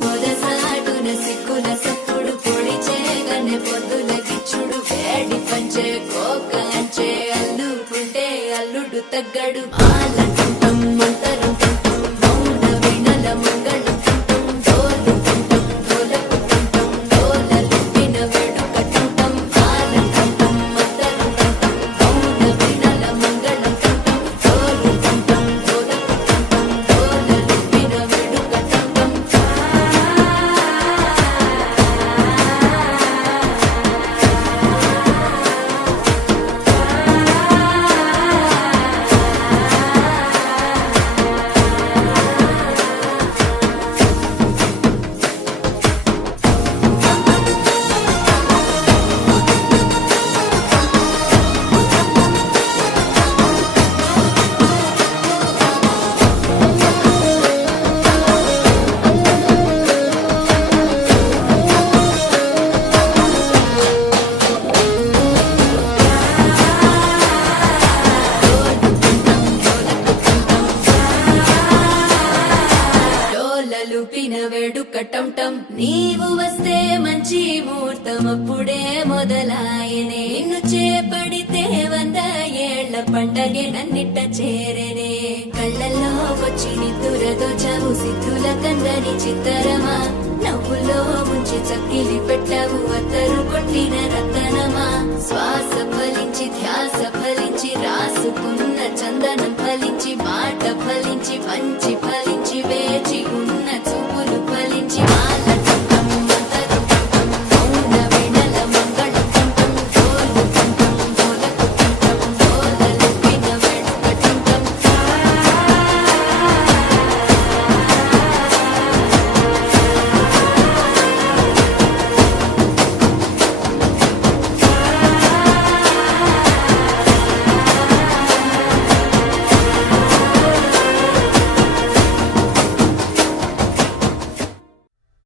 పొదసాటున సిక్కుల సప్పుడు పొడి చేయగానే పొద్దుల గిచ్చుడు వేడి పంచే కోక అంచే అల్లుకుంటే అల్లుడు తగ్గడు ఆలంటుంటం మంతరం తుంటం మౌన వినల మంగళం తుంటం డోలు తుంటం డోలకు తుంటం డోలలిప్పిన వేడుక తుంటం ఆలంటుంటం మంతరం తుంటం మౌన వినల మంగళం తుంటం డోలు తుంటం డోలకు తుంటం డోలలిప్పిన వేడుక తుంటం డోలలుపిన వేడుక టంటం నీవు వస్తే మంచి ముహూర్తం అప్పుడే మొదలాయనే నిన్ను చేపడితే 100 ఏళ్ల పండగే నన్నిట్ట చేరేనే కళ్ళల్లో వచ్చి నిద్దురదోచావు సిద్ధుల కందని చిత్తరమా నవ్వులో ముంచి చక్కిలి పెట్టావు అత్తరు కొట్టిన రతనమా శ్వాస ఫలించి ధ్యాస